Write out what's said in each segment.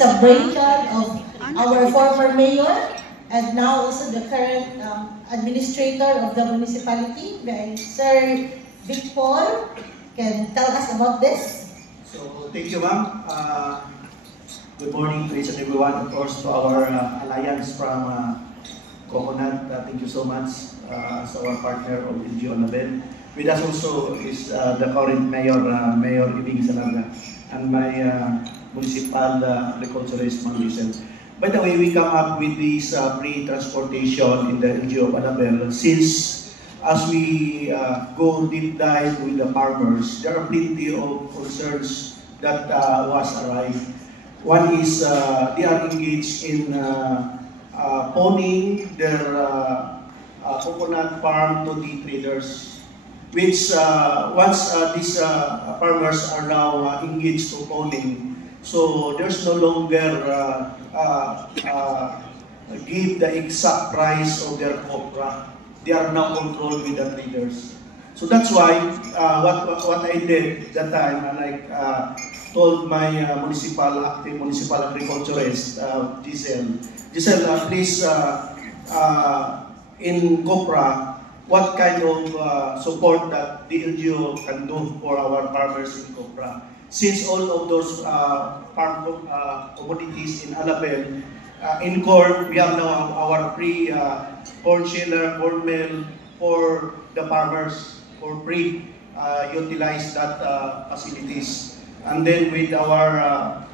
the brainchild of our former mayor and now also the current administrator of the municipality. Sir Vic Paul can tell us about this. So thank you, ma'am. Good morning to each and everyone, of course, to our alliance from Coconut. Thank you so much as our partner of LGU Anabel. With us also is the current mayor, Mayor Ibing Salaga, and my municipal agriculturist, Mang Lisen. By the way, we come up with this pre-transportation in the LGU of Anabel since as we go deep dive with the farmers, there are plenty of concerns that was arrived. One is they are engaged in owning their coconut farm to the traders, which once these farmers are now engaged to owning, so there's no longer give the exact price of their copra. They are now controlled with the traders. So that's why what I did that time, and I told my municipal agriculturist, Giselle, please, in Copra, what kind of support that the LGU can do for our farmers in Copra? Since all of those farm commodities in Anabel, in corn, we have now our free corn chiller, corn mill for the farmers for free. Utilize that facilities. And then with our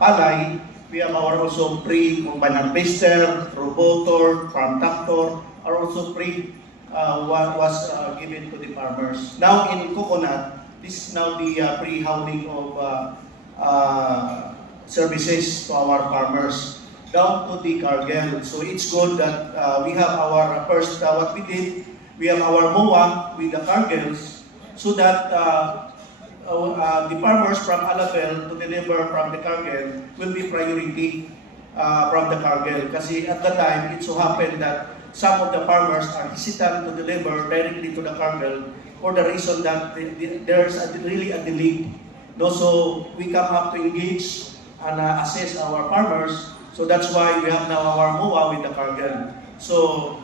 palay, we have our also free combine harvester, robotor, farm tractor, are also free was given to the farmers. Now in coconut, this is now the pre-hauling of services to our farmers down to the cargel. So it's good that we have our first, what we did, we have our MOA with the cargels so that the farmers from Anabel to deliver from the cargel will be priority from the cargel. Kasi at the time, it so happened that some of the farmers are hesitant to deliver directly to the cargel for the reason that there's really a delay. No, so we come up to engage and assess our farmers. So that's why we have now our MOA with the cargel. So